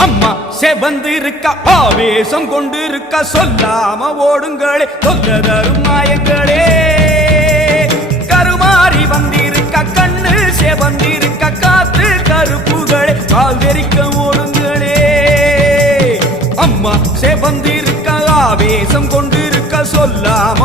அம்மா செவந்திருக்க ஆவேசம் கொண்டிருக்க சொல்லாம ஓடுங்களே சொல்ல தரும் நாயங்களே கருமாறி வந்திருக்க கண்ணு செவந்திருக்க காத்து கருப்புகளே கால் தெரிக்க ஓடுங்களே அம்மா செவந்திருக்க ஆவேசம் கொண்டிருக்க சொல்லாம